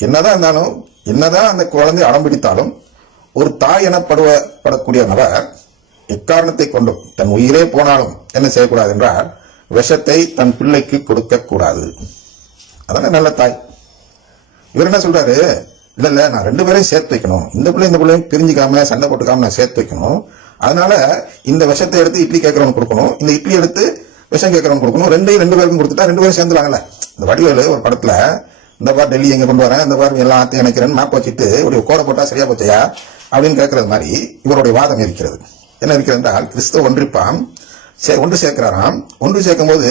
என்னதான் இருந்தாலும், என்னதான் அந்த குழந்தை அடம்பிடித்தாலும், ஒரு தாய் எனப்படக்கூடிய நபர் எக்காரணத்தை கொண்டும் தன் உயிரே போனாலும் என்ன செய்யக்கூடாது என்றால் விஷத்தை தன் பிள்ளைக்கு கொடுக்க கூடாது. அதான நல்ல தாய். இவர் என்ன சொல்றாரு, இல்ல நான் 2 பேரையும் சேர்த்து வைக்கணும், இந்த பிள்ளையும் பிரிஞ்சுக்காம சண்டை போட்டுக்காம நான் சேர்த்து வைக்கணும், அதனால இந்த விஷத்தை எடுத்து இட்லி கேட்கறவன் கொடுக்கணும், இந்த இட்லி எடுத்து விஷம் கேட்கறவன் கொடுக்கணும், 2 பேருக்கும் கொடுத்துட்டா 2 பேரும் சேர்ந்துருவாங்கல்ல. இந்த வடிவேலு ஒரு படத்துல இந்த பார் டெல்லி எங்க கொண்டு வரேன், இந்த பார் எல்லாம் ஆத்தி இணைக்கிறேன்னு மேப் வச்சுட்டு ஒரு கோடை போட்டா சரியா போச்சையா அப்படின்னு கேட்கறது மாதிரி இவருடைய வாதம் இருக்கிறது. என்ன இருக்கிறது என்றால், கிறிஸ்தவ ஒன்றிப்பான் ஒன்று சேர்க்கிறாராம். ஒன்று சேர்க்கும் போது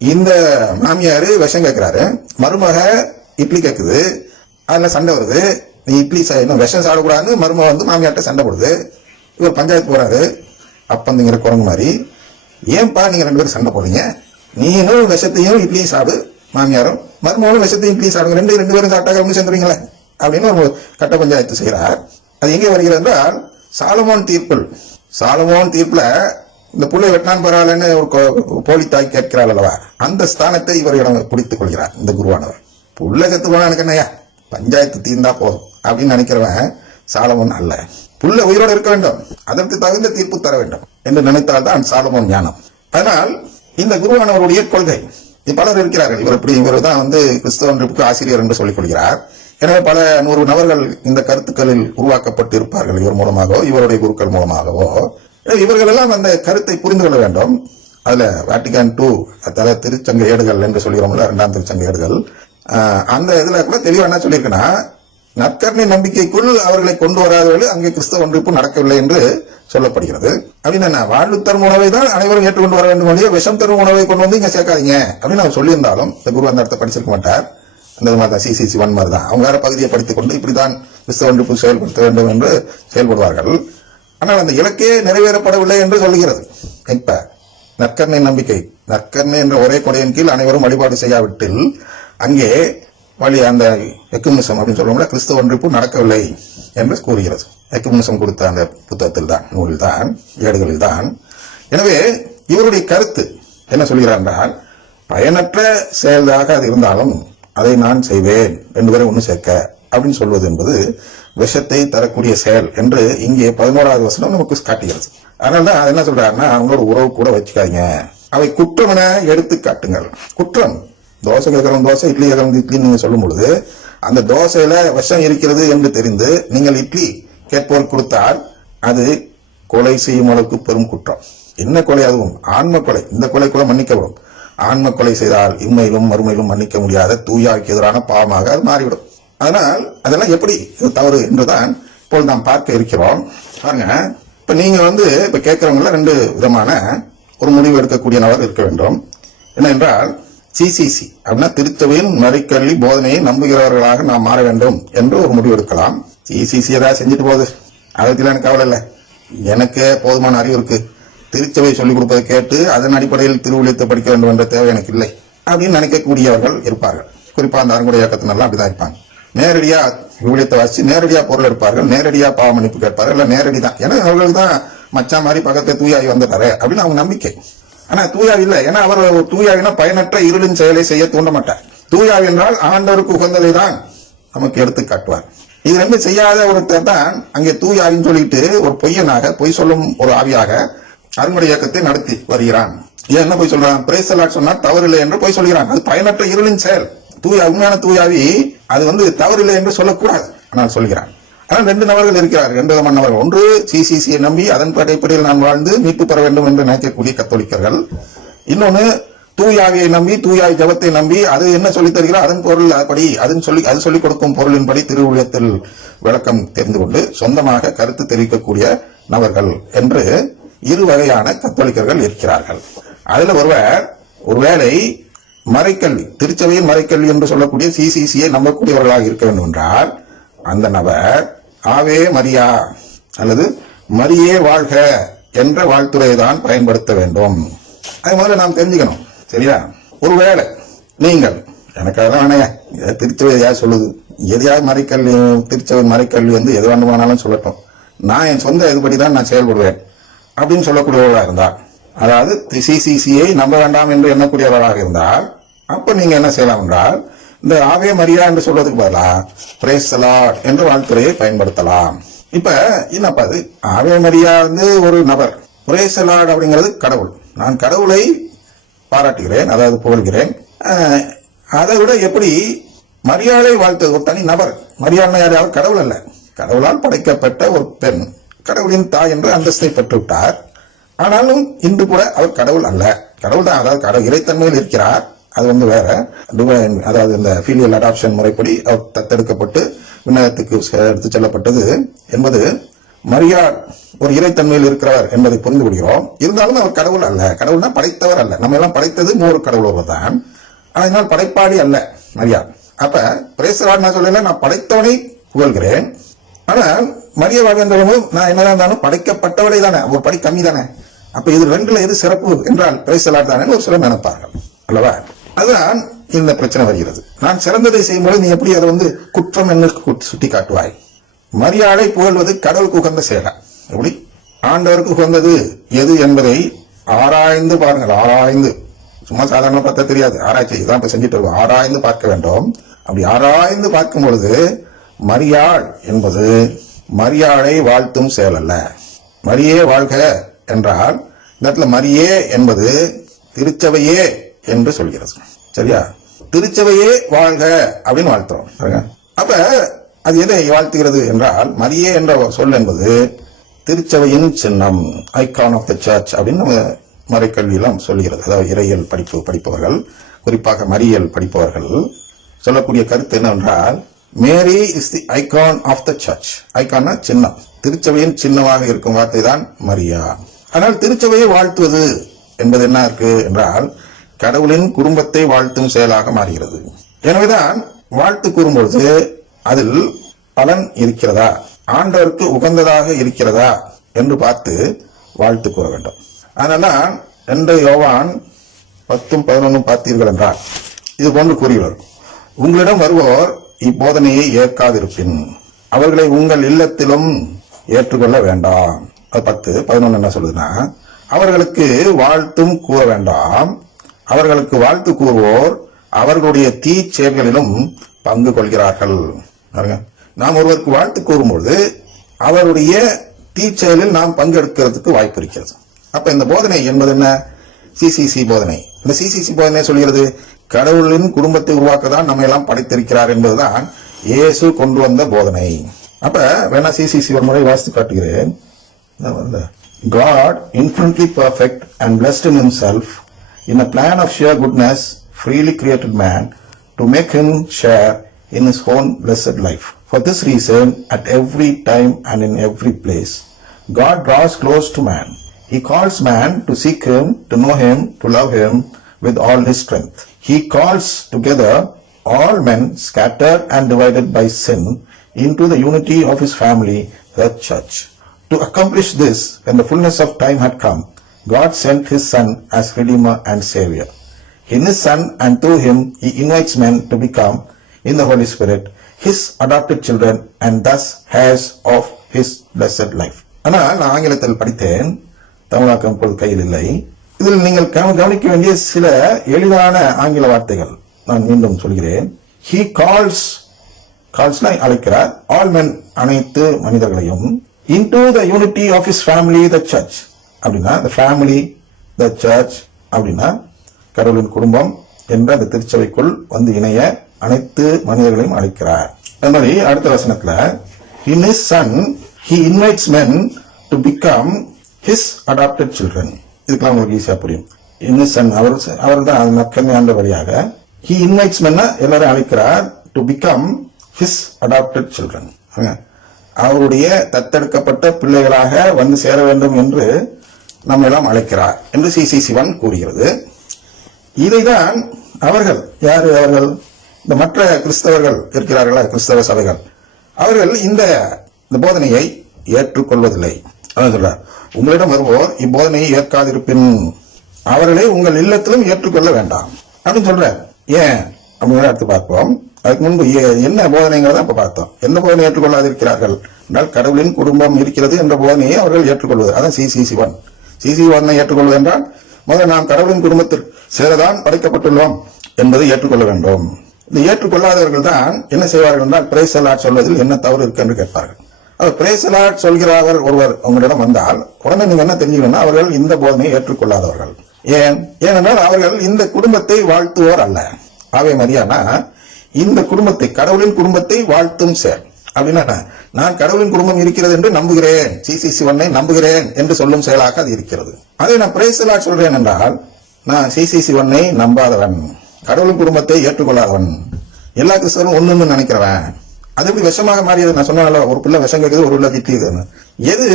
இந்த மாமியாரு விஷம் கேட்கிறாரு, மருமக இட்லி கேட்குது, அதுல சண்டை வருது. நீ இட்லி விஷம் சாப்பிடக்கூடாதுன்னு மருமக வந்து மாமியார்ட்ட சண்டை போடுது. இவர் பஞ்சாயத்து போறாரு, அப்பந்திங்கிற குரங்கு மாதிரி, ஏன்பா நீங்க 2 பேரும் சண்டை போடுறீங்க, நீனும் விஷத்தையும் இட்லியும் சாப்பிடு, மாமியாரும் மருமகளும் விஷத்தையும் இட்லியும் சாப்பிடுங்க, 2 பேரும் சாப்பிட்டாக்க ஒன்று சேர்ந்துருவீங்களே அப்படின்னு ஒரு கட்ட பஞ்சாயத்து செய்கிறார். அது எங்கே வருகிறது என்றால் சாலமோன் தீர்ப்புல இந்த புள்ளை வெட்டினான் பரவாயில்லன்னு ஒரு போலி தாய் கேட்கிறாள் அல்லவா, அந்த ஸ்தானத்தை இவரிடம் பிடித்துக் கொள்கிறார் இந்த குருவானவர். புள்ள செத்து போனா எனக்கு என்னையா, பஞ்சாயத்து தீர்ந்தா போதும் அப்படின்னு நினைக்கிறவன் சாலமோன் அல்ல. புள்ள உயிரோடு இருக்க வேண்டும், அதற்கு தகுந்த தீர்ப்பு தர வேண்டும் என்று நினைத்தால்தான் சாலமோன் ஞானம். அதனால் இந்த குருவானவருடைய கொள்கை, பலர் இருக்கிறார்கள். இவர் தான் வந்து கிறிஸ்தவ ஒன்றிப்புக்கு ஆசிரியர் என்று சொல்லிக் கொள்கிறார். எனவே பல 100 நபர்கள் இந்த கருத்துக்களில் உருவாக்கப்பட்டு இருப்பார்கள், இவர் மூலமாகவோ இவருடைய குருக்கள் மூலமாகவோ. இவர்கள் எல்லாம் அந்த கருத்தை புரிந்து கொள்ள வேண்டும். அதுல வாட்டிகான் II, அதாவது திருச்சங்க ஏடுகள் என்று சொல்கிறோம்ல, 2ஆம் திருச்சங்க ஏடுகள், அந்த இதுல கூட தெளிவா என்ன சொல்லியிருக்குன்னா, நற்கருணை நம்பிக்கைக்குள் அவர்களை கொண்டு வராதவர்கள் அங்கே கிறிஸ்தவ ஒன்றிப்பு நடக்கவில்லை என்று சொல்லப்படுகிறது. அப்படின்னு வாழ்வு தரும் உணவை தான் அனைவரும் ஏற்றுக்கொண்டு வர வேண்டும், இல்லையா விஷம் தரும் உணவை கொண்டு வந்து இங்க சேர்க்காதீங்க அப்படின்னு அவர் சொல்லியிருந்தாலும் இந்த குரு அந்த இடத்தை படிச்சிருக்க மாட்டார். அந்த மாதிரி தான் CCC 1 மாதிரி தான் அவங்க வேற பகுதியை படித்துக் கொண்டு இப்படித்தான் கிறிஸ்தவ ஒன்றிப்பு செயல்படுத்த வேண்டும் என்று செயல்படுவார்கள். ஆனால் அந்த இலக்கே நிறைவேறப்படவில்லை என்று சொல்லுகிறது. இப்ப நற்கருணை நம்பிக்கை, நற்கருணை என்ற ஒரே கொடையின் கீழ் அனைவரும் வழிபாடு செய்யாவிட்டில் அங்கே அந்த எக்குமினிசம் அப்படின்னு சொல்லுவோம்ல, கிறிஸ்தவ ஒன்றிப்பு நடக்கவில்லை என்று கூறுகிறது. எக்குமினிசம் கொடுத்த அந்த புத்தகத்தில் தான், நூலில் தான், ஏடுகளில் தான். எனவே இவருடைய கருத்து என்ன சொல்கிறார் என்றால், பயனற்ற செயலாக அது இருந்தாலும் அதை நான் செய்வேன், 2 பேரும் ஒன்று சேர்க்க அப்படின்னு சொல்வது என்பது விஷத்தை தரக்கூடிய செயல் என்று இங்கே 11வது வசனம் நமக்கு காட்டுகிறது. அதனால்தான் அது என்ன சொல்றாருன்னா, அவங்களோட உறவு கூட வச்சுக்காதீங்க, அவை குற்றம் என எடுத்து காட்டுங்கள். குற்றம், தோசை கேட்கறோம் தோசை, இட்லி கேட்கறோம் இட்லி நீங்க சொல்லும் பொழுது அந்த தோசையில விஷம் இருக்கிறது என்று தெரிந்து நீங்கள் இட்லி கேட்போர் கொடுத்தால் அது கொலை செய்யும் அளவுக்கு பெரும் குற்றம். என்ன கொலை? அதுவும் ஆன்ம கொலை. இந்த கொலை கூட மன்னிக்கப்படும். ஆன்ம கொலை செய்தால் இம்மையிலும் மறுமையிலும் மன்னிக்க முடியாத தூயாவுக்கு எதிரான பாவமாக அது மாறிவிடும். அதனால் அதெல்லாம் எப்படி இது தவறு என்றுதான் இப்போது நாம் பார்க்க இருக்கிறோம். பாருங்க, இப்ப நீங்க இப்ப கேட்கறவங்கள 2 விதமான ஒரு முடிவு எடுக்கக்கூடிய நபர் இருக்க வேண்டும். என்னென்றால் CCC அப்படின்னா திருச்சபையின் மறைக்கல்வி போதனையை நம்புகிறவர்களாக நாம் மாற வேண்டும் என்று ஒரு முடிவு எடுக்கலாம். CCC ஏதாவது செஞ்சுட்டு போகுது, அதற்கு எனக்கு கவலை இல்லை, எனக்கு போதுமான அறிவு இருக்கு, திருச்சபை சொல்லிக் கொடுப்பதை கேட்டு அதன் அடிப்படையில் திருவிழியத்தை படிக்க வேண்டும் என்ற தேவை எனக்கு இல்லை அப்படின்னு நினைக்கக்கூடியவர்கள் இருப்பார்கள். குறிப்பா அந்த அறங்குடைய இயக்கத்தினெல்லாம் அப்படிதான் இருப்பாங்க. நேரடியா விவிலியத்தை வாசிச்சு நேரடியா பொருள் எடுப்பார்கள், நேரடியா பாவ மன்னிப்பு கேட்பார்கள், இல்ல நேரடி தான். ஏன்னா அவர்களுக்கு தான் மச்சா மாதிரி பக்கத்தை தூயாவி வந்துட்டாரு அப்படின்னு அவங்க நம்பிக்கை. ஆனா தூயாவி இல்லை, ஏன்னா அவர் தூயாவினா பயனற்ற இருளின் செயலை செய்ய தூண்ட மாட்டார். தூயாவி என்றால் ஆண்டவருக்கு உகந்ததை தான் நமக்கு எடுத்து காட்டுவார். இது 2 செய்யாத ஒருத்தர் தான் அங்கே தூயாவின்னு சொல்லிட்டு ஒரு பொய்யனாக, பொய் சொல்லும் ஒரு ஆவியாக அருங்குடைய இயக்கத்தை நடத்தி வருகிறான். என்ன போய் சொல்றான்? பிரேஸ் தி லார்ட் சொன்னா தவறில்லை என்று போய் சொல்கிறான். அது பயனற்ற இருளின் செயல். உண்மையான தூயாவி அது தவறில்லை என்று சொல்லக்கூடாது, ஆனால் சொல்கிறான். ஆனால் 2 நபர்கள் இருக்கிறார்கள், 2 விதமான நபர்கள். ஒன்று CCCயை நம்பி அதன் அடிப்படையில் நான் வாழ்ந்து மீட்பு பெற வேண்டும் என்று நினைக்கக்கூடிய கத்தோலிக்கர்கள். இன்னொன்னு தூயாவியை நம்பி, தூயாவி ஜபத்தை நம்பி அது என்ன சொல்லித் தருகிறோம் அதன் பொருள் அப்படி அது சொல்லிக் கொடுக்கும் பொருளின்படி திருவுழியத்தில் விளக்கம் தெரிந்து கொண்டு சொந்தமாக கருத்து தெரிவிக்கக்கூடிய நபர்கள் என்று 2 வகையான கத்தோலிக்கர்கள் இருக்கிறார்கள். அதுல ஒருவேளை மறைக்கல்வி, திருச்சபையின் மறைக்கல்வி என்று சொல்லக்கூடிய CCCயை நம்பக்கூடியவர்களாக இருக்க வேண்டும் என்றால் அந்த நபர் ஆவே மரியா அல்லது மரியே வாழ்க என்ற வாழ்த்துறையை தான் பயன்படுத்த வேண்டும். அது முதல்ல நாம் தெரிஞ்சுக்கணும், சரியா? ஒருவேளை நீங்கள் எனக்கு அதெல்லாம் வேணையா, திருச்சபை எதையாவது சொல்லுது, எதையாவது மறைக்கல்வி, திருச்சபை மறைக்கல்வி எது வேண்டுமானாலும் சொல்லட்டும், நான் என் சொந்த இதுபடிதான் நான் செயல்படுவேன் அப்படின்னு சொல்லக்கூடியவர்களாக இருந்தால், அதாவது CCCயை நம்ப வேண்டாம் என்று எண்ணக்கூடியவர்களாக இருந்தால், அப்ப நீங்க என்ன செய்யலாம் என்றால் இந்த ஆவே மரியா என்று சொல்வதற்கு பதிலா பிரேஸ் தி லார்ட் என்ற வாழ்த்துறையை பயன்படுத்தலாம். இப்ப என்னப்பா அது, ஆவே மரியா ஒரு நபர், பிரேஸ் தி லார்ட் அப்படிங்கிறது கடவுள். நான் கடவுளை பாராட்டுகிறேன், அதாவது புகழ்கிறேன். அதை விட எப்படி மரியாதை வாழ்த்து ஒரு தனி நபர், மரியாதை யாராவது கடவுள் அல்ல, கடவுளால் படைக்கப்பட்ட ஒரு பெண், கடவுளின் தாய் என்ற அந்தஸ்தை பெற்றுவிட்டார். ஆனாலும் இன்று கூட அவர் கடவுள் அல்ல, கடவுள் தான், அதாவது இறைத்தன்மையில் இருக்கிறார். அது வேற, அதாவது இந்த ஃபீலியல் அடாப்ஷன் முறைப்படி அவர் தத்தெடுக்கப்பட்டு விண்ணகத்துக்கு எடுத்து செல்லப்பட்டது என்பது மரியாள் ஒரு இறைத்தன்மையில் இருக்கிறவர் என்பதை புரிந்து கொள்கிறோம். இருந்தாலும் அவர் கடவுள் அல்ல, கடவுள்னா படைத்தவர் அல்ல. நம்ம எல்லாம் படைத்தது மூன்று கடவுள் ஒருவர் தான், அதனால் படைப்பாளி அல்ல மரியாள். அப்ப பிரேசராட் நான் சொல்லல, நான் படைத்தவனை புகழ்கிறேன். ஆனால் மரிய வாழ்கின்றவனும் நான் என்னதான் இருந்தாலும் படைக்கப்பட்டவளை தானே, ஒரு படி கம்மி தானே. அப்ப இது ரெண்டுல எது சிறப்பு என்றால் பிரேசலாட் தானே ஒரு சிலர் நினைப்பார்கள் அல்லவா. அதுதான் இந்த பிரச்சனை வருகிறது. நான் சிறந்ததை செய்யும்போது நீ எப்படி அதை குற்றம் என்று சுட்டி காட்டுவாய். மரியாதை புகழ்வது கடவுளுக்கு உகந்த செயலா, எப்படி ஆண்டவருக்கு உகந்தது எது என்பதை ஆராய்ந்து பாருங்கள். ஆராய்ந்து, சும்மா சாதாரண பார்த்தா தெரியாது, ஆராய்ச்சி தான் இப்ப செஞ்சுட்டு இருக்கோம். ஆராய்ந்து பார்க்க வேண்டும். அப்படி ஆராய்ந்து பார்க்கும் பொழுது மரியாள் என்பது மரியாதை வாழ்த்தும் செயல் அல்ல. மரியே வாழ்க என்றால் இந்த இடத்துல மரியே என்பது திருச்சபையே என்று சொல்கிறது. சரியா, திருச்சபையே வாழ்க அப்படின்னு வாழ்த்துறோம். அப்ப அது எதை வாழ்த்துகிறது என்றால் மரியே என்ற சொல் என்பது திருச்சபையின் சின்னம், ஐகான் ஆஃப் த சர்ச் அப்படின்னு நம்ம மறைக்கல்வியெல்லாம் சொல்கிறது. அதாவது இறையியல் படிப்பவர்கள், குறிப்பாக மரியல் படிப்பவர்கள் சொல்லக்கூடிய கருத்து என்னவென்றால் Mary is the icon of the church. ஐகான்னா சின்னம், திருச்சபையின் சின்னமாக இருக்கும் வார்த்தை தான் மரியா. ஆனால் திருச்சபையை வாழ்த்துவது என்பது என்ன இருக்கு என்றால் கடவுளின் குடும்பத்தை வாழ்த்தும் செயலாக மாறுகிறது. எனவேதான் வாழ்த்து கூறும்பொழுது அதில் பலன் இருக்கிறதா, ஆண்டவருக்கு உகந்ததாக இருக்கிறதா என்று பார்த்து வாழ்த்து கூற வேண்டும். அதனால 2 யோவான் 10-11 பார்த்தீர்கள் என்றால் இது போன்று கூறுகிறார், உங்களிடம் வருவோர் இப்போதனையை ஏற்காதிருப்பின் அவர்களை உங்கள் இல்லத்திலும் ஏற்றுக்கொள்ள வேண்டாம். அது 10-11 என்ன சொல்லுதுன்னா, அவர்களுக்கு வாழ்த்தும் கூற வேண்டாம், அவர்களுக்கு வாழ்த்து கூறுவோர் அவர்களுடைய தீ செயல்களிலும் பங்கு கொள்கிறார்கள். நாம் ஒருவருக்கு வாழ்த்து கூறும்பொழுது அவருடைய தீ செயலில் நாம் பங்கெடுக்கிறதுக்கு வாய்ப்பு இருக்கிறது. அப்ப இந்த போதனை என்பது என்ன, சிசிசி போதனை. இந்த சிசிசி போதனை சொல்கிறது கடவுளின் குடும்பத்தை உருவாக்க தான் நம்ம எல்லாம் படைத்திருக்கிறார் என்பதுதான் இயேசு கொண்டு வந்த போதனை. அப்ப வேணா சிசிசி ஒரு முறை வாசித்து காட்டுகிறேன். God, infinitely perfect and blessed in himself, in a plan of sheer goodness, freely created man to make him share in his own blessed life. For this reason, at every time and in every place, God draws close to man. He calls man to seek him, to know him, to love him with all his strength. He calls together all men scattered and divided by sin into the unity of his family, the church. To accomplish this, when the fullness of time had come, God sent his Son as Redeemer and Savior. In his Son and through him, he invites men to become, in the Holy Spirit, his adopted children and thus heirs of his blessed life. ஆனால் நான் ஆங்கிலத்தில் படித்தேன், தமிழாக்கம் இப்போது கையில் இல்லை. இதில் நீங்கள் கவனிக்க வேண்டிய சில எளிதான ஆங்கில வார்த்தைகள் நான் மீண்டும் சொல்கிறேன். He calls அழைக்கிறார், all men அனைத்து மனிதர்களையும், into the unity of his family, the church. அப்படின்னா the family, the church அப்படின்னா கடவுளின் குடும்பம் என்ற அந்த திருச்சபைக்குள் இணைய அனைத்து மனிதர்களையும் அழைக்கிறார். அதே அடுத்த வசனத்துல in his son he invites men to become his adopted children. இதுக்கெல்லாம் உங்களுக்கு ஈஸியா புரியும். in his son அவர் தான் மக்கள் ஆண்ட வழியாக he invites men எல்லாரும் அழைக்கிறார் to become his adopted children. அவருடைய தத்தெடுக்கப்பட்ட பிள்ளைகளாக சேர வேண்டும் என்று நம்ம எல்லாம் அழைக்கிறார் என்று CCC1 கூறுகிறது. இதைதான் அவர்கள் இந்த மற்ற கிறிஸ்தவர்கள் இருக்கிறார்களா, கிறிஸ்தவ சபைகள், அவர்கள் இந்த போதனையை ஏற்றுக்கொள்வதில்லை. அதான் சொல்றார், உங்களிடம் வருவோர் இப்போதனையை ஏற்காதிருப்பின் அவர்களை உங்கள் இல்லத்திலும் ஏற்றுக்கொள்ள வேண்டாம் அப்படின்னு சொல்றார். ஏன் அப்படின்னு அடுத்து பார்ப்போம். அதுக்கு முன்பு என்ன போதனைங்கிறத இப்ப பார்த்தோம். என்ன போதனை ஏற்றுக்கொள்ளாதிருக்கிறார்கள் என்றால் கடவுளின் குடும்பம் இருக்கிறது என்ற போதனையை அவர்கள் ஏற்றுக்கொள்வது. அதான் CCC1 ஏற்றுக்கொள்வது என்றால் முதல்ல நாம் கடவுளின் குடும்பத்தில் சேரதான் படைக்கப்பட்டுள்ளோம் என்பதை ஏற்றுக்கொள்ள வேண்டும். இந்த ஏற்றுக்கொள்ளாதவர்கள் தான் என்ன செய்வார்கள் என்றால் பிரைஸ் தி லார்ட் சொல்வதில் என்ன தவறு இருக்கு என்று கேட்பார்கள். அவர் பிரைஸ் தி லார்ட் சொல்கிறவர் ஒருவர் உங்களிடம் வந்தால் உடனே நீங்க என்ன தெரிஞ்சுக்கணும்னா அவர்கள் இந்த போதனையை ஏற்றுக்கொள்ளாதவர்கள். ஏனென்றால் அவர்கள் இந்த குடும்பத்தை வாழ்த்துவோர் அல்ல. ஆவே மரியானா இந்த குடும்பத்தை, கடவுளின் குடும்பத்தை வாழ்த்தும் செயல் அப்படின்னா, நான் கடவுளின் குடும்பம் இருக்கிறது என்று நம்புகிறேன், CCC1 நம்புகிறேன் என்று சொல்லும் செயலாக அது இருக்கிறது. அதை நான் பிரைஸ் தி லார்ட் சொல்றேன் என்றால் நான் CCC1 நம்பாதவன், கடவுளின் குடும்பத்தை ஏற்றுக்கொள்ளாதவன், எல்லா கிறிஸ்தவரும் ஒண்ணுன்னு நினைக்கிறவன். அது எப்படி விஷமாக மாறியது? நான் சொன்னால ஒரு பிள்ளை விஷம் கேட்குது, ஒரு பிள்ளை திட்டிக்குதுன்னு. எது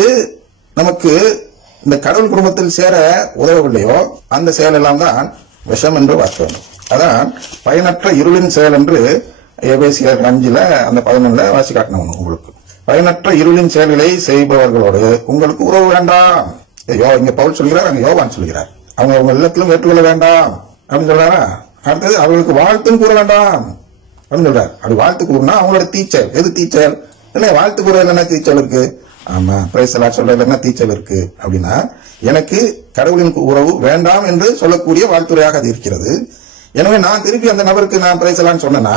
நமக்கு இந்த கடவுள் குடும்பத்தில் சேர உதவவில்லையோ அந்த செயல் எல்லாம் தான் விஷம் என்று வார்த்த வேண்டும். அதான் பயனற்ற இருளின் செயல் என்று எபேசியர் 5 அந்த 11 வாசி காட்டணும். உங்களுக்கு பயனற்ற இருளின் செயல்களை செய்பவர்களோடு உங்களுக்கு உறவு வேண்டாம். இங்க பவுல் சொல்கிறார், அங்க யோவான் சொல்கிறார். அவங்க எல்லாத்திலும் ஏற்றுக்கொள்ள வேண்டாம் அப்படின்னு சொல்றாரா. அடுத்தது அவர்களுக்கு வாழ்த்தும் கூற வேண்டாம் அப்படின்னு சொல்றாரு. அப்படி வாழ்த்து கூறினா அவங்களோட தீச்சல். எது தீச்சல்? இல்ல வாழ்த்து கூறுறது என்ன தீச்சல் இருக்கு? ஆமா, பிரைஸ் தி லார்ட் சொல்றது என்ன தீச்சல் இருக்கு அப்படின்னா, எனக்கு கடவுளின் உறவு வேண்டாம் என்று சொல்லக்கூடிய வாழ்த்துறையாக அது இருக்கிறது. எனவே நான் திருப்பி அந்த நபருக்கு நான் பிரைஸ் தி லார்ட் சொன்னேன்னா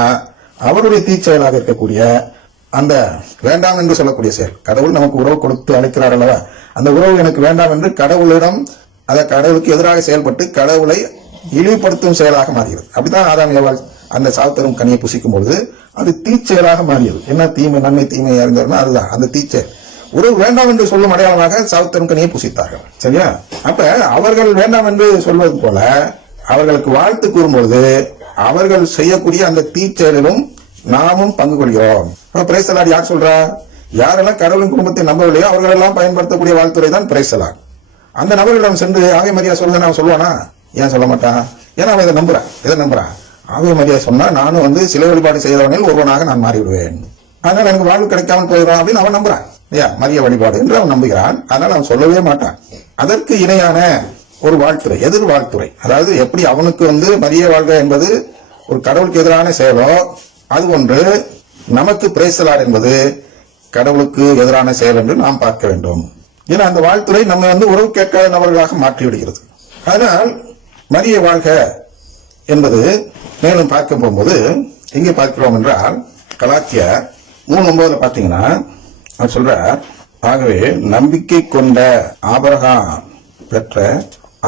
அவருடைய தீச்செயலாக இருக்கக்கூடிய அந்த வேண்டாம் என்று சொல்லக்கூடிய செயல், கடவுள் நமக்கு உறவு கொடுத்து அழைக்கிறார் அல்லவா, அந்த உறவு எனக்கு வேண்டாம் என்று கடவுளிடம், அதை கடவுளுக்கு எதிராக செயல்பட்டு கடவுளை இழிவுபடுத்தும் செயலாக மாறுகிறது. அப்படித்தான் ஆதாம் ஏவாள் அந்த சாவுத்தரும் கனியை புசிக்கும் பொழுது அது தீச்செயலாக மாறியது. என்ன தீமை, நன்மை தீமை அறிந்தவர்னா அதுதான் அந்த தீச்செயல். உறவு வேண்டாம் என்று சொல்லும் அடையாளமாக சாவுத்தரும் கனியை புசித்தார்கள். சரியா? அப்ப அவர்கள் வேண்டாம் என்று சொல்வது போல அவர்களுக்கு வாழ்த்து கூறும்பொழுது அவர்கள் செய்யக்கூடிய அந்த தீச்செயலிலும் நாமும் பங்கு கொள்கிறோம். பிரைஸ் தி லார்ட் யார் சொல்றா? யாரெல்லாம் கடவுளின் குடும்பத்தை நம்பவில்லையோ அவர்கள் எல்லாம் பயன்படுத்தக்கூடிய வாழ்த்துறை தான் பிரைஸ் தி லார்ட். அந்த நபர்களிடம் சென்று ஆவே மரியா சொல்லுங்க அவன் சொல்லுவானா? ஏன் சொல்ல மாட்டான்? ஏன்னா அவன் இதை நம்புறான். ஆவே மரியா சொன்னா நானும் சிலை வழிபாடு செய்தவனில் ஒருவனாக நான் மாறிவிடுவேன், அதனால எனக்கு வாழ்வு கிடைக்காமல் போயிடும் அப்படின்னு அவன் நம்புறான். மரிய வழிபாடு என்று அவன் நம்புகிறான். அதனால அவன் சொல்லவே மாட்டான். அதற்கு இணையான ஒரு வாழ்த்துறை, எதிர் வாழ்த்துறை. அதாவது எப்படி அவனுக்கு மரிய வாழ்க என்பது ஒரு கடவுளுக்கு எதிரான செயலோ, அது ஒன்று நமக்கு பிரைஸ் தி லார்ட் என்பது கடவுளுக்கு எதிரான செயல் என்று நாம் பார்க்க வேண்டும். ஏன்னா அந்த வாழ்த்துறை நம்ம உறவு கேட்காத நபர்களாக மாற்றிவிடுகிறது. அதனால் மரிய வாழ்க என்பது மேலும் பார்க்க போகும்போது எங்கே பார்க்கிறோம் என்றால் கலாத்தியர் 3:9 பார்த்தீங்கன்னா அவர் சொல்றார், ஆகவே நம்பிக்கை கொண்ட ஆபிரகாம் பெற்ற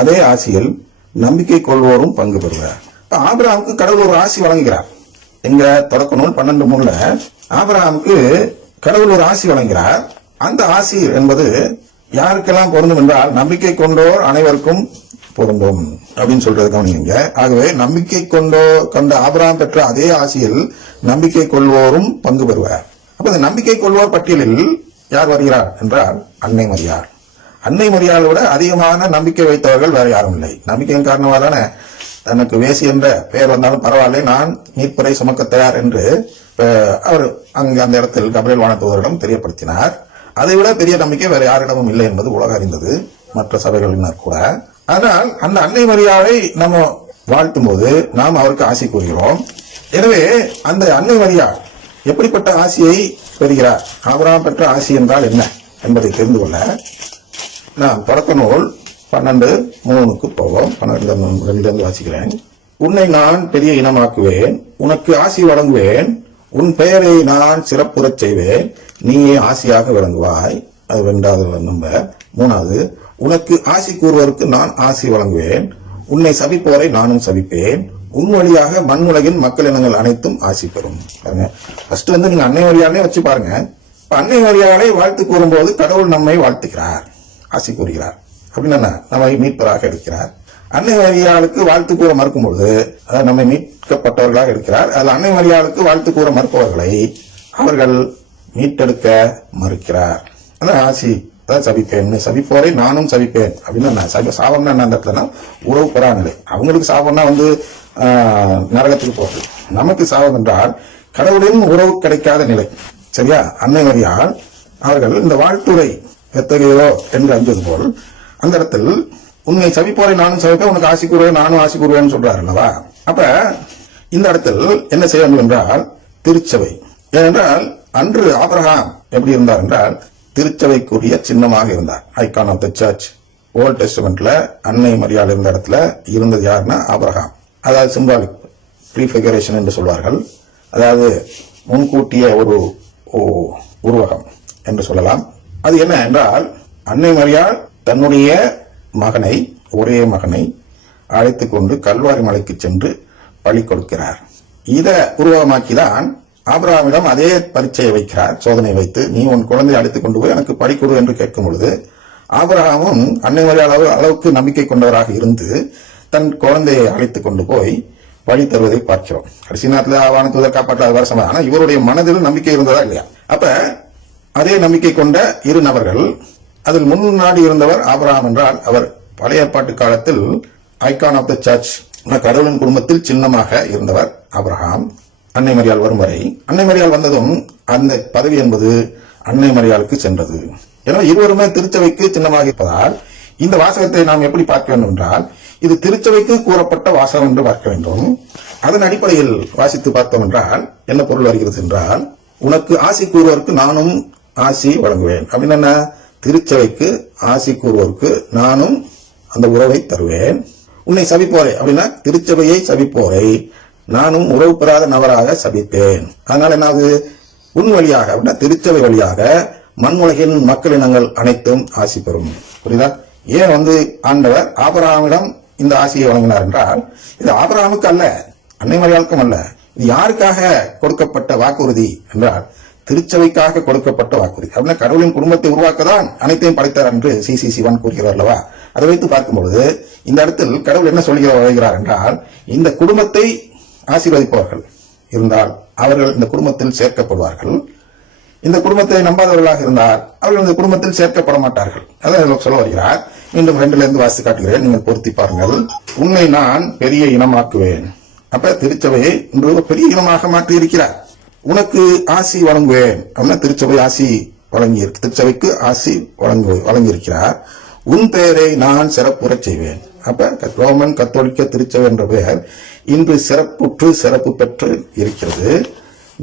அதே ஆசியில் நம்பிக்கை கொள்வோரும் பங்கு பெறுவார். ஆபிரகாமுக்கு கடவுள் ஒரு ஆசி வழங்குகிறார். எங்க தொடக்க நூல் 12:3 ஆபிரகாமுக்கு கடவுள் ஒரு ஆசி வழங்குகிறார். அந்த ஆசி என்பது யாருக்கெல்லாம் பொருந்தும் என்றால் நம்பிக்கை கொண்டோர் அனைவருக்கும் பொருந்தும் அப்படின்னு சொல்றது கவனிங்க. ஆகவே நம்பிக்கை கொண்ட ஆபிரகாம் பெற்ற அதே ஆசியில் நம்பிக்கை கொள்வோரும் பங்கு பெறுவார். அப்ப இந்த நம்பிக்கை கொள்வோர் பட்டியலில் யார் வருகிறார் என்றால் அன்னை மரியாள். அன்னை மரியாளோட அதிகமான நம்பிக்கை வைத்தவர்கள் வேற யாரும் இல்லை. நம்பிக்கையின் காரணமாக தானே தனக்கு வேசி என்ற பெயர் வந்தாலும் பரவாயில்லை, நான் மீட்பரை சுமக்க தயார் என்று அவர் அங்கு அந்த இடத்தில் கபிரியேல் வானதூதரிடம் தெரியப்படுத்தினார். அதை விட பெரிய நம்பிக்கை வேற யாரிடமும் இல்லை என்பது உலக அறிந்தது, மற்ற சபைகளினர் கூட. ஆனால் அந்த அன்னை மரியாவை நம்ம வாழ்த்தும் போது நாம் அவருக்கு ஆசி கூறுகிறோம். எனவே அந்த அன்னை மரியா எப்படிப்பட்ட ஆசியை பெறுகிறார், ஆபிரகாம் பெற்ற ஆசி என்றால் என்ன என்பதை தெரிந்து கொள்ள நான் தொடக்க நூல் 12:3 போவோம். 12:2 வாசிக்கிறேன். உன்னை நான் பெரிய இனமாக்குவேன், உனக்கு ஆசி வழங்குவேன், உன் பெயரை நான் சிறப்புறச் செய்வேன், நீயே ஆசியாக விளங்குவாய். அது 2வது நம்பர். 3வது, உனக்கு ஆசி கூறுவதற்கு நான் ஆசி வழங்குவேன், உன்னை சபிப்போரை நானும் சபிப்பேன், உன் வழியாக மண் உலகின் மக்கள் இனங்கள் அனைத்தும் ஆசி பெறும். ஃபர்ஸ்ட் நீங்க அன்னை மரியாதை வச்சு பாருங்க. அன்னை மரியாதை வாழ்த்து கூறும்போது கடவுள் நம்மை வாழ்த்துகிறார், ஆசி கூறுகிறார். அப்படின்னா நம்மை மீட்பராக எடுக்கிறார். அன்னை மரியாளுக்கு வாழ்த்து கூற மறுக்கும்போது நம்மை மீட்கப்பட்டவர்களாக எடுக்கிறார். அதில் அன்னை மரியாளுக்கு வாழ்த்து கூற மறுப்பவர்களை அவர்கள் மீட்டெடுக்க மறுக்கிறார். அதான் ஆசி. அதான் சபிப்பேன், சபிப்போரை நானும் சபிப்பேன் அப்படின்னா சாபம்னா என்ன? அந்த இடத்துல உறவு பெறாநிலை. அவங்களுக்கு சாபம்னா நரகத்துக்கு போகுது. நமக்கு சாபம் என்றால் கடவுளின் உறவு கிடைக்காத நிலை. சரியா? அன்னை மரியாள் அவர்கள் இந்த வாழ்த்துறை எத்தகையோ என்று அஞ்சது போல் அந்த இடத்தில் உன்னை சபிப்போரை நானும் சபிப்பேன், உனக்கு ஆசி கூறுவேன் நானும் ஆசி கூறுவேன் சொல்றாரு அல்லவா? அப்ப இந்த இடத்தில் என்ன செய்ய வேண்டும் என்றால் திருச்சபை. ஏனென்றால் அன்று ஆபிரகாம் எப்படி இருந்தார் என்றால் திருச்சபைக்குரிய சின்னமாக இருந்தார். Icon of the church. Old டெஸ்டமெண்ட்ல அன்னை மரியாள் இருந்த இடத்துல இருந்தது யாருன்னா ஆபிரகாம். அதாவது சிம்பாலிக் ப்ரீஃபிகரேஷன் என்று சொல்வார்கள். அதாவது முன்கூட்டிய ஒரு உருவகம் என்று சொல்லலாம். அது என்ன என்றால், அன்னை மரியாள் தன்னுடைய மகனை, ஒரே மகனை அழைத்துக் கொண்டு கல்வாரி மலைக்கு சென்று பலி கொடுக்கிறார். இதை உருவகமாக்கிதான் ஆபிரகாமிடம் அதே பரீட்சையை வைக்கிறார், சோதனை வைத்து, நீ உன் குழந்தையை அழைத்துக் கொண்டு போய் எனக்கு பலி கொடு என்று கேட்கும் பொழுது ஆபிரகாமும் அன்னை மரியாள் அளவுக்கு நம்பிக்கை கொண்டவராக இருந்து தன் குழந்தையை அழைத்துக் கொண்டு போய் பலி தருவதை பார்க்கிறோம். கடைசி நேரத்தில் வானத்துவதை காப்பாற்றாத வருஷம். ஆனா இவருடைய மனதில் நம்பிக்கை இருந்ததா இல்லையா? அப்ப அதே நம்பிக்கை கொண்ட இரு நபர்கள். அதில் முன்னாடி இருந்தவர் ஆபிரகாம் என்றால் அவர் பழைய ஏற்பாட்டு காலத்தில் ஐகான் ஆஃப் த சர்ச், கடவுளின் குடும்பத்தில் சின்னமாக இருந்தவர் ஆபிரகாம். அன்னை மரியாள் வரும் வரை, அன்னை மரியாள் வந்ததும் அந்த பதவி என்பது அன்னை மரியாளுக்கு சென்றது. எனவே இருவருமே திருச்சபைக்கு சின்னமாக இருப்பதால் இந்த வாசகத்தை நாம் எப்படி பார்க்க வேண்டும் என்றால், இது திருச்சபைக்கு கூறப்பட்ட வாசகம் என்று பார்க்க வேண்டும். அதன் அடிப்படையில் வாசித்து பார்த்தோம் என்றால் என்ன பொருள் வருகிறது என்றால், உனக்கு ஆசி கூறுவோருக்கு நானும் ஆசி வழங்குவேன் அப்படின்னு என்ன, திருச்சபைக்கு ஆசி கூறுவோருக்கு நானும் அந்த உறவை தருவேன். உன்னை சபிப்போரை அப்படின்னா திருச்சபையை சபிப்போரை நானும் உறவு பெறாத நபராக சபித்தேன். அதனால என்னாவது, உன் வழியாக அப்படின்னா திருச்சபை வழியாக மண் உலகின் மக்களினங்கள் அனைத்தும் ஆசி பெறும். புரியுதா? ஏன் ஆண்டவர் ஆபிரகாமிடம் இந்த ஆசியை வழங்கினார் என்றால், இது ஆபிரகாமுக்கு அல்ல, அன்னை மரியாளுக்கும் அல்ல. இது யாருக்காக கொடுக்கப்பட்ட வாக்குறுதி என்றால் திருச்சபைக்காக கொடுக்கப்பட்ட வாக்குறுதி. அப்படின்னா கடவுளின் குடும்பத்தை உருவாக்கதான் அனைத்தையும் படைத்தார் என்று CCC 1 கூறுகிறார் அல்லவா? அதை வைத்து பார்க்கும்பொழுது இந்த இடத்தில் கடவுள் என்ன சொல்கிறார் என்றால், இந்த குடும்பத்தை ஆசீர்வதிப்பவர்கள் இருந்தால் அவர்கள் இந்த குடும்பத்தில் சேர்க்கப்படுவார்கள். இந்த குடும்பத்தை நம்பாதவர்களாக இருந்தால் அவர்கள் இந்த குடும்பத்தில் சேர்க்கப்பட மாட்டார்கள். அதான் சொல்ல வருகிறார். மீண்டும் 2ல இருந்து வாசி காட்டுகிறேன், நீங்கள் பொருத்தி பாருங்கள். உன்னை நான் பெரிய இனமாக்குவேன். அப்ப திருச்சபையை இன்று பெரிய இனமாக மாற்றி இருக்கிறார். உனக்கு ஆசி வழங்குவேன் அப்படின்னா திருச்சபை ஆசி வழங்கி, திருச்சபைக்கு ஆசி வழங்கியிருக்கிறார். உன் பெயரை நான் சிறப்புறச் செய்வேன். அப்ப ரோமன் கத்தோலிக்க திருச்சபை என்ற பெயர் இன்று சிறப்பு பெற்று இருக்கிறது.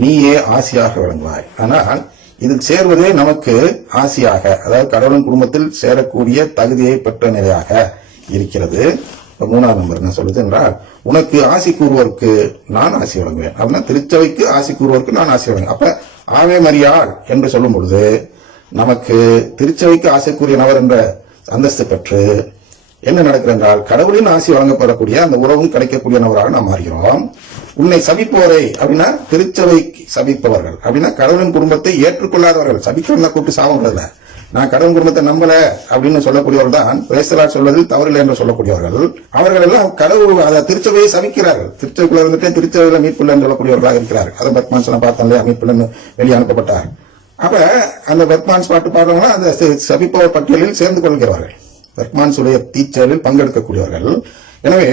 நீயே ஆசியாக விளங்குவாய். ஆனால் இதில் சேர்வதே நமக்கு ஆசியாக, அதாவது கடவுளின் குடும்பத்தில் சேரக்கூடிய தகுதியை பெற்ற நிலையாக இருக்கிறது. 3ஆம் நம்பர் என்ன சொல்லுது என்றால், உனக்கு ஆசி கூறுவோருக்கு நான் ஆசி வழங்குவேன். அப்படின்னா திருச்சபைக்கு ஆசி கூறுவோருக்கு நான் ஆசி வழங்குவேன். அப்ப ஆவே மரியாள் என்று சொல்லும் பொழுது நமக்கு திருச்சபைக்கு ஆசைக்குரிய நபர் என்ற அந்தஸ்து பெற்று என்ன நடக்கிறது என்றால், கடவுளின் ஆசி வழங்கப்படக்கூடிய அந்த உறவும் கிடைக்கக்கூடிய நபராக நாம் மாறுகிறோம். உன்னை சபிப்போரை அப்படின்னா திருச்சபை சபிப்பவர்கள் அப்படின்னா கடவுளின் குடும்பத்தை ஏற்றுக்கொள்ளாதவர்கள். சபிக்கிறவங்க கூப்பிட்டு சாபம், நான் கடவுள் குடும்பத்தை நம்பல அப்படின்னு சொல்லக்கூடியவர்கள் தான் பிரேசலா சொல்வதில் தவறில்லை என்று சொல்லக்கூடியவர்கள். அவர்கள் எல்லாம் கடவுள் திருச்சபையை சபிக்கிறார்கள். திருச்சபைக்குள்ள இருந்துட்டே திருச்சபையில மீட்புள்ளன்னு சொல்லக்கூடியவர்களாக இருக்கிறார்கள். அதை பத்மான்ஸ் பார்த்தோம் இல்லையா, மீட்புள்ளன்னு வெளியே அனுப்பப்பட்டார். அப்ப அந்த பத்மான்ஸ் பாட்டு பாடுறவங்க அந்த சபிப்பவர் பட்டியலில் சேர்ந்து கொள்கிறார்கள், பத்மான்ஸுடைய தீச்செயலில் பங்கெடுக்கக்கூடியவர்கள். எனவே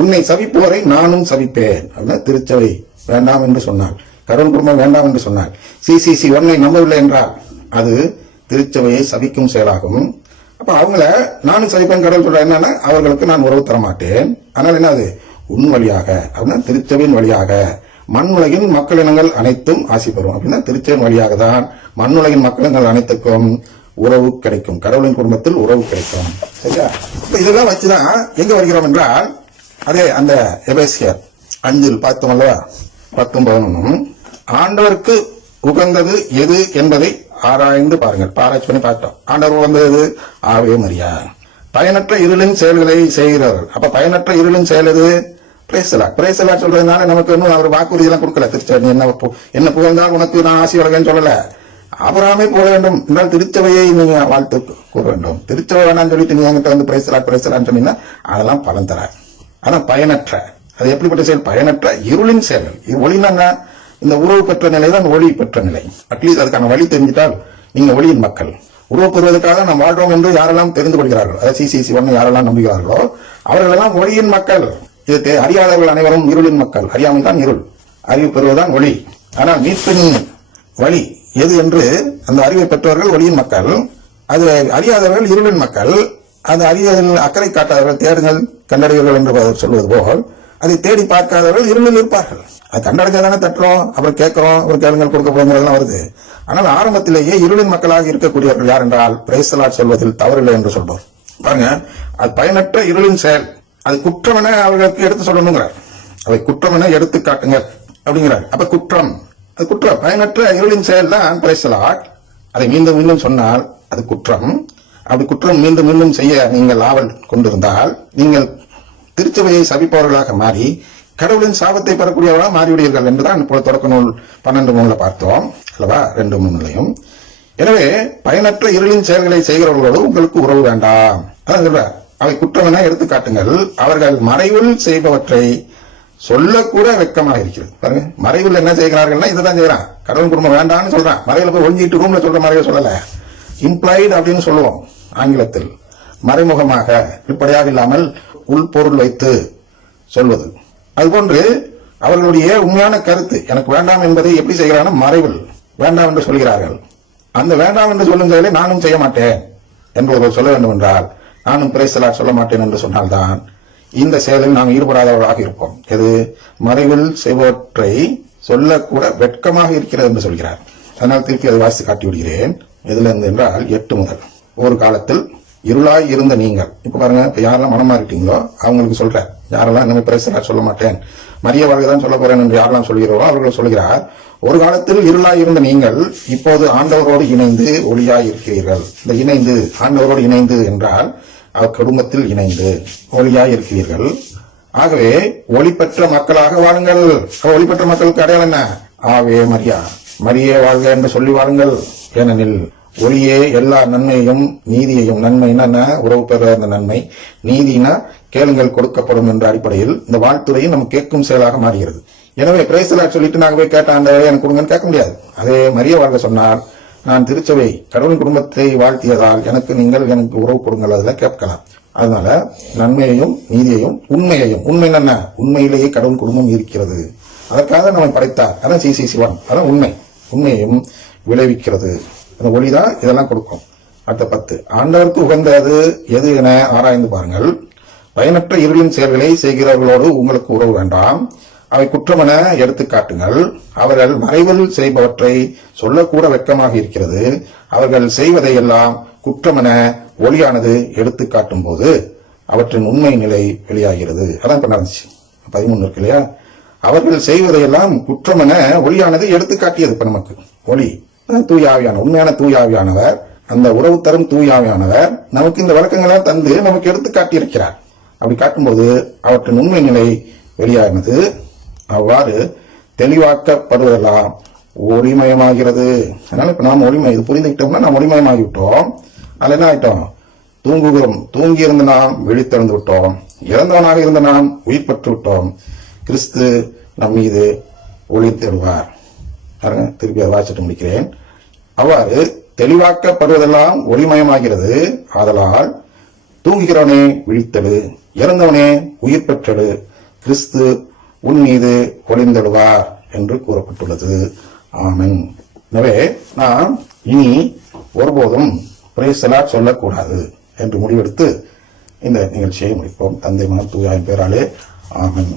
உன்னை சபிப்போரை நானும் சபிப்பேன் அப்படின்னா திருச்சபை வேண்டாம் என்று சொன்னார், கடவுள் குடும்பம் வேண்டாம் என்று சொன்னார், CCC 1 நம்பவில்லை என்றால் அது திருச்சபையை சபிக்கும் செயலாகும். அப்ப அவங்கள நானும் சபிப்பேன் கடவுள் சொல்ற என்னன்னா, அவர்களுக்கு நான் உறவு தர மாட்டேன். ஆனால் என்னது, உன் வழியாக அப்படின்னா திருச்சபையின் வழியாக மண் உலகின் மக்களினங்கள் அனைத்தும் ஆசி பெறும். அப்படின்னா திருச்சபையின் வழியாக தான் மண் உலகின் மக்களினங்கள் அனைத்துக்கும் உறவு கிடைக்கும், கடவுளின் குடும்பத்தில் உறவு கிடைக்கும். சரியா? இதெல்லாம் வச்சுதான் எங்க வருகிறோம் என்றால், அதே அந்த எபேசியர் 5 பார்த்தோம் அல்லவா, 10-11 ஆண்டவருக்கு உகந்தது எது என்பதை ஆராய்ந்து பாருங்கள். ஆராய்ச்சி பண்ணி பார்த்தோம். ஆண்டவர் உகந்தது ஆவே மரியா. பயனற்ற இருளின் செயல்களை செய்கிறார்கள். அப்ப பயனற்ற இருளின் செயல் எது? பிரேசலா சொல்றதுனால நமக்கு இன்னும் அவர் வாக்குறுதி எல்லாம் கொடுக்கல. திருச்சபை என்ன புகழ்ந்தால் உனக்கு நான் ஆசி வழங்கன்னு சொல்லல. ஆபிரகாமே போக வேண்டும் என்றால் திருச்சபையை நீங்க வாழ்த்து கூற வேண்டும். திருச்சபை வேணான்னு சொல்லிட்டு நீங்க என்கிட்ட பிரேசலான்னு சொன்னீங்கன்னா அதெல்லாம் பலன் தர. ஆனா பயனற்ற, அது எப்படிப்பட்ட செயல்? பயனற்ற இருளின் செயல்கள். ஒளினாங்க இந்த உறவு பெற்ற நிலை தான் ஒளி பெற்ற நிலை. அட்லீஸ்ட் அதுக்கான வழி தெரிஞ்சிட்டால் நீங்க ஒளியின் மக்கள். உறவு பெறுவதற்காக நாம் வாழ்றோம் என்று யாரெல்லாம் தெரிந்து கொள்கிறார்கள், அதாவது CCC 1 யாரெல்லாம் நம்புகிறார்களோ அவர்கள் எல்லாம் ஒளியின் மக்கள். இது அறியாதவர்கள் அனைவரும் இருளின் மக்கள். அறியாமல் தான் இருள், அறிவு பெறுவதுதான் ஒளி. ஆனால் மீட்பின் வழி எது என்று அந்த அறிவை பெற்றவர்கள் ஒளியின் மக்கள், அது அறியாதவர்கள் இருளின் மக்கள். அது அறியதில் அக்கறை காட்டாதவர்கள் தேடுங்கள் கண்டறிவர்கள் என்று சொல்வது போல் அதை தேடி பார்க்காதவர்கள் இருளில் இருப்பார்கள். அது கண்டடைஞ்சாதானே தட்டுறோம், அப்புறம் கேட்கிறோம், அப்புறம் கேளுங்கள் கொடுக்கப்படுங்கிறதெல்லாம் வருது. ஆனால் ஆரம்பத்திலேயே இருளின் மக்களாக இருக்கக்கூடியவர்கள் யார் என்றால் பிரேசலாட் சொல்வதில் தவறில்லை என்று சொல்றோம். பாருங்க, அது பயனற்ற இருளின் செயல், அது குற்றமென அவர்களுக்கு எடுத்து சொல்லணுங்கிறார். அவை குற்றம் என எடுத்து காட்டுங்க அப்படிங்கிறார். அப்ப குற்றம், அது குற்றம், பயனற்ற இருளின் செயல் தான் பிரைசலாட். அதை மீண்டும் மீண்டும் சொன்னால் அது குற்றம். அப்படி குற்றம் மீண்டும் மீண்டும் செய்ய நீங்கள் ஆவல் கொண்டிருந்தால் நீங்கள் திருச்சபையை சபிப்பவர்களாக மாறி கடவுளின் சாபத்தை பெறக்கூடியவர்களாக மாறிவிடுவீர்கள் என்றுதான் இப்போ தொடக்க நூல் 12:3 பார்த்தோம் அல்லவா, 2:3. எனவே பயனற்ற இருளின் செயல்களை செய்கிறவர்களோடு உங்களுக்கு உறவு வேண்டாம். அதான் சொல்றார், அவை குற்றம் என எடுத்து காட்டுங்கள். அவர்கள் மறைவில் செய்பவற்றை சொல்லக்கூட வெட்கமாக இருக்கிறது. பாருங்க, மறைவில் என்ன செய்கிறார்கள்னா இதைதான் செய்யறான். கடவுள் குடும்பம் வேண்டாம்னு சொல்றான். மறைவில் போய் ஒழிஞ்சிட்டு ரூம்ல சொல்ற மறைவை சொல்லல, இம்ப்ளாய்டு அப்படின்னு சொல்லுவோம் ஆங்கிலத்தில். மறைமுகமாக வெளிப்படையாக இல்லாமல் உள்பொருள் வைத்து சொல்வது. அதுபோன்று அவர்களுடைய உண்மையான கருத்து எனக்கு வேண்டாம் என்பதை எப்படி செய்கிறார்கள், மறைவில் வேண்டாம் என்று சொல்கிறார்கள். அந்த வேண்டாம் என்று சொல்லும் செயலை நானும் செய்ய மாட்டேன் என்பவர்கள் சொல்ல வேண்டும் என்றால், நானும் பிரைசலாட் சொல்ல மாட்டேன் என்று சொன்னால்தான் இந்த செயலில் நாம் ஈடுபடாதவர்களாக இருப்போம். எது, மறைவில் செய்வற்றை சொல்லக்கூட வெட்கமாக இருக்கிறது என்று சொல்கிறார். அதனால் திருப்பி அதை வாசித்து காட்டி விடுகிறேன். எதுல இருந்து என்றால் 8 முதல். ஒரு காலத்தில் இருளாய் இருந்த நீங்கள், இப்ப பாருங்க, இப்ப யாரெல்லாம் மனம் மாறிட்டீங்களோ அவங்களுக்கு சொல்ற, யாரெல்லாம் நம்ம பிரைசலாட் சொல்ல மாட்டேன் மரிய வாழ்க்கை தான் சொல்ல போறேன் என்று யாரெல்லாம் சொல்கிறோம் அவர்கள் சொல்கிறார், ஒரு காலத்தில் இருளாய் இருந்த நீங்கள் இப்போது ஆண்டவரோடு இணைந்து ஒளியாய் இருக்கிறீர்கள். இந்த இணைந்து, ஆண்டவரோடு இணைந்து என்றால் அவர் குடும்பத்தில் இணைந்து ஒளியாய் இருக்கிறீர்கள். ஆகவே ஒளி பெற்ற மக்களாக வாழுங்கள். ஒளி பெற்ற மக்களுக்கு அடையாளம் என்ன? ஆவே மரியா, மரியே வாழ்க என்று சொல்லி வாழுங்கள். ஏனெனில் ஒளியே எல்லா நன்மையையும் நீதியையும், நன்மை என்ன, உறவு பெற அந்த நன்மை, நீதினா கேளுங்கள் கொடுக்கப்படும் என்ற அடிப்படையில் இந்த வாழ்த்துறையும் நம்ம கேட்கும் செயலாக மாறுகிறது. எனவே பிரைசலாட் சொல்லிட்டு நாங்க போய் கேட்ட ஆண்டவரே எனக்கு கொடுங்கன்னு கேட்க முடியாது. அதே மரிய வாழ்க சொன்னார், நான் திருச்சபை கடவுள் குடும்பத்தை வாழ்த்தியதால் எனக்கு உறவு கொடுங்கள், அதுல கேட்கலாம். அதனால நன்மையையும் நீதியையும் உண்மையையும், உண்மை என்ன, உண்மையிலேயே கடவுள் குடும்பம் இருக்கிறது, அதற்காக நம்மை படைத்தார், அதான் CC1, அதான் உண்மை, உண்மையையும் விளைவிக்கிறது. அந்த ஒளிதான் இதெல்லாம் கொடுக்கும். அடுத்த 10, ஆண்டவருக்கு உகந்தது எது என ஆராய்ந்து பாருங்கள். பயனற்ற இருளின் செயல்களை செய்கிறவர்களோடு உங்களுக்கு உறவு வேண்டாம். அவை குற்றமென எடுத்து காட்டுங்கள். அவர்கள் மறைவில் செய்பவற்றை சொல்லக்கூட வெட்கமாக இருக்கிறது. அவர்கள் செய்வதையெல்லாம் குற்றமென ஒளியானது எடுத்து காட்டும் போது அவற்றின் உண்மை நிலை வெளியாகிறது. அதான் இப்ப நடந்துச்சு. 13 இருக்கு இல்லையா, அவர்கள் செய்வதையெல்லாம் குற்றமென ஒளியானது எடுத்து காட்டியது. இப்ப நமக்கு ஒளி தூயாவியான, உண்மையான தூயாவியானவர், அந்த உறவு தரும் தூயாவியானவர் நமக்கு இந்த விளக்கங்களை தந்து நமக்கு எடுத்து காட்டியிருக்கிறார். அப்படி காட்டும்போது அவற்றின் உண்மை நிலை வெளியானது. அவ்வாறு தெளிவாக்கப்படுவதெல்லாம் ஒளிமயமாகிறது. அதனால இப்ப நாம் ஒளிமயம், இது புரிந்துகிட்டோம்னா நாம் ஒளிமயமாகிவிட்டோம். அதுல என்ன ஆயிட்டோம், தூங்குகிறோம், தூங்கி இருந்த நாம் விழித்தெழுந்து விட்டோம், இறந்தவனாக இருந்த நாம் உயிர் பெற்று விட்டோம், கிறிஸ்து நம் மீது ஒளி தருவார். திருப்பி அதை வாசிட்டு முடிக்கிறேன். அவ்வாறு தெளிவாக்கப்படுவதெல்லாம் ஒளிமயமாகிறது. ஆதலால் தூங்குகிறவனே விழித்தெழு, இறந்தவனே உயிர் பெற்றெழு, கிறிஸ்து உன் மீது ஒளிந்தெழுவார் என்று கூறப்பட்டுள்ளது. ஆமென். எனவே நாம் இனி ஒருபோதும் பிரைசலாட் சொல்லக்கூடாது என்று முடிவெடுத்து இந்த நிகழ்ச்சியை முடிப்போம். தந்தை மகன் தூயாவின் பேராலே. ஆமென்.